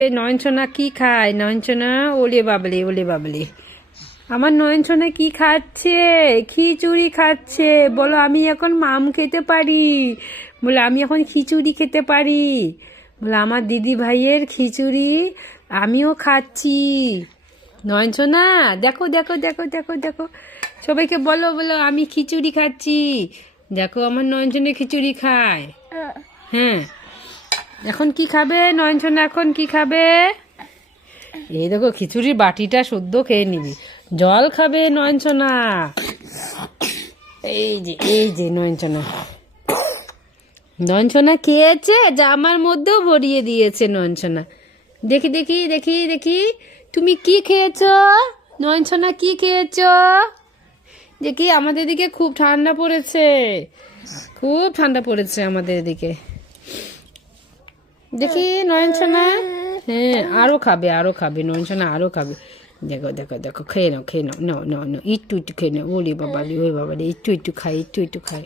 নয়নসোনা কি খায়? নয়নসোনা ওলে বাবলে ওলে বাবলে, আমার নয়নসোনা কি খাচ্ছে? খিচুড়ি খাচ্ছে। বলো আমি এখন মাম খেতে পারি। বলে আমি এখন খিচুড়ি খেতে পারি। বলে আমার দিদি ভাইয়ের খিচুড়ি আমিও খাচ্ছি। নয়নসোনা দেখো দেখো দেখো দেখো দেখো, সবাইকে বলো বলো আমি খিচুড়ি খাচ্ছি। দেখো আমার নয়নসোনা খিচুড়ি খায়। হ্যাঁ, এখন কি খাবে নয়নসোনা? এখন কি খাবে? এই দেখো খিচুড়ির বাটিটা শুদ্ধ খেয়ে নিবি। জল খাবে নয়নসোনা। এই যে নয়নসোনা, নয়নসোনা খেয়েছে, জামার মধ্যেও ভরিয়ে দিয়েছে নয়নসোনা। দেখি দেখি দেখি দেখি, তুমি কি খেয়েছো নয়নসোনা? কি খেয়েছো দেখি? আমাদের দিকে খুব ঠান্ডা পড়েছে, খুব ঠান্ডা পড়েছে আমাদের এদিকে। দেখি নয়নসোনা, হ্যাঁ আরো খাবে, আরো খাবে নয়নসোনা, আরো খাবে। দেখো দেখো দেখো, খেয়ে নাও খেয়ে নাও, নাও নাও নাও, একটু একটু খেয়ে নাও। ওরে বাবা রে, ওরে বাবা রে, একটু একটু খাই, একটু একটু খাই।